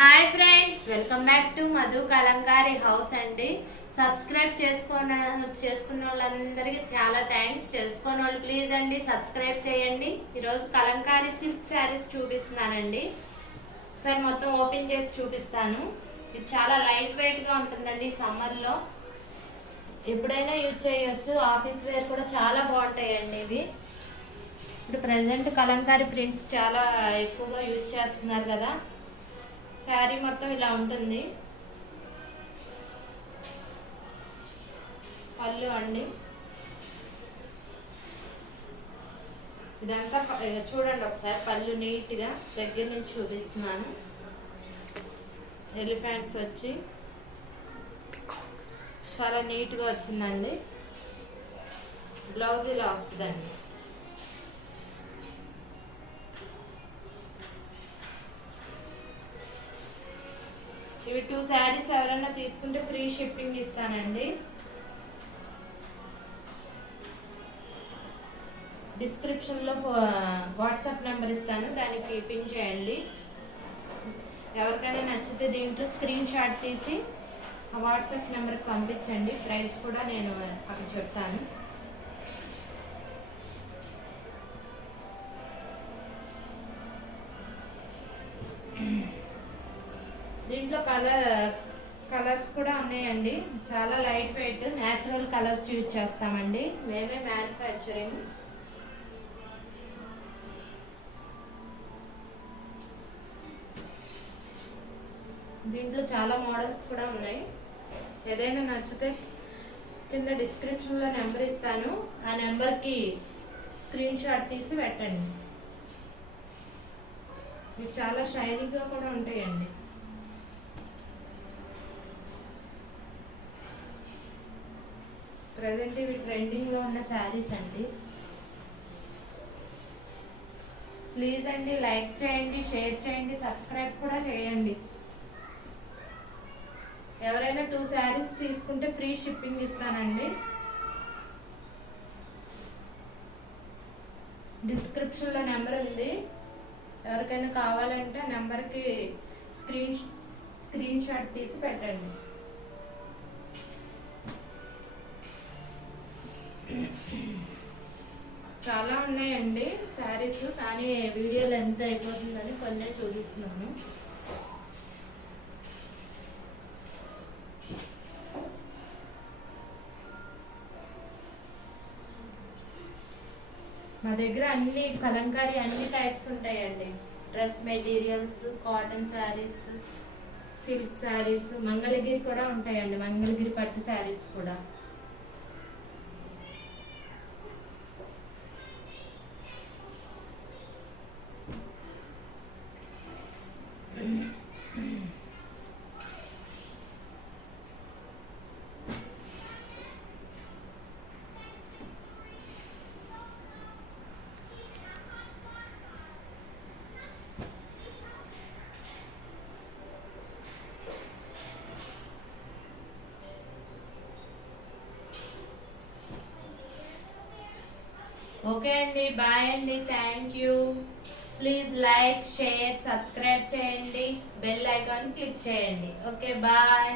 Hi friends, welcome back to Madhu Kalamkari house అండి. Subscribe చేసుకున్న వాళ్ళందరికీ చాలా థ్యాంక్స్. చేసుకున్న వాళ్ళు ప్లీజ్ అండి సబ్స్క్రైబ్ చేయండి. ఈరోజు కలంకారీ సిల్క్ శారీస్ చూపిస్తున్నానండి. ఒకసారి మొత్తం ఓపెన్ చేసి చూపిస్తాను. ఇది చాలా లైట్ వెయిట్గా ఉంటుందండి. సమ్మర్లో ఎప్పుడైనా యూజ్ చేయొచ్చు. ఆఫీస్ వేర్ కూడా చాలా బాగుంటాయండి ఇవి. ఇప్పుడు ప్రజెంట్ కలంకారీ ప్రింట్స్ చాలా ఎక్కువగా యూజ్ చేస్తున్నారు కదా. శారీ మొత్తం ఇలా ఉంటుంది. పళ్ళు అండి, ఇదంతా చూడండి ఒకసారి. పళ్ళు నీట్గా దగ్గర నుంచి చూపిస్తున్నాను. ఎలిఫెంట్స్ వచ్చి చాలా నీట్గా వచ్చిందండి. బ్లౌజ్ ఇలా వస్తుందండి. ఇవి 2 శారీస్ ఎవరైనా తీసుకుంటే ఫ్రీ షిప్పింగ్ ఇస్తానండి. డిస్క్రిప్షన్లో వాట్సాప్ నెంబర్ ఇస్తాను, దానికి పిన్ చేయండి. ఎవరికైనా నచ్చితే దీంట్లో స్క్రీన్ షాట్ తీసి ఆ వాట్సాప్ నెంబర్కి పంపించండి. ప్రైస్ కూడా నేను అక్కడ చెప్తాను. దీంట్లో కలర్స్ కూడా ఉన్నాయండి. చాలా light weight natural colours use చేస్తామండి. మేమే మ్యానుఫ్యాక్చరింగ్. దీంట్లో చాలా మోడల్స్ కూడా ఉన్నాయి. ఏదైనా నచ్చితే కింద డిస్క్రిప్షన్లో నెంబర్ ఇస్తాను, ఆ నెంబర్కి స్క్రీన్ షాట్ తీసి పెట్టండి. ఇవి చాలా షైనీగా కూడా ఉంటాయండి. ప్రజెంట్ ఇవి ట్రెండింగ్లో ఉన్న శారీస్ అండి. ప్లీజ్ అండి లైక్ చేయండి, షేర్ చేయండి, సబ్స్క్రైబ్ కూడా చేయండి. ఎవరైనా 2 శారీస్ తీసుకుంటే ఫ్రీ షిప్పింగ్ ఇస్తానండి. డిస్క్రిప్షన్లో నెంబర్ ఉంది. ఎవరికైనా కావాలంటే నెంబర్కి స్క్రీన్ షాట్ తీసి పెట్టండి. చాలా ఉన్నాయండి శారీస్, కానీ వీడియోలో ఎంత అయిపోతుందని కొన్నే చూపిస్తున్నాను. మా దగ్గర అన్ని కలంకారీ అన్ని టైప్స్ ఉంటాయండి. Dress materials, cotton saris, silk saris, Mangalagiri కూడా ఉంటాయండి. మంగళగిరి పట్టు శారీస్ కూడా. ఓకే అండి, బాయ్ అండి, thank you. Please like, share, subscribe చేయండి, బెల్ ఐకాన్ క్లిక్ చేయండి. Okay, bye.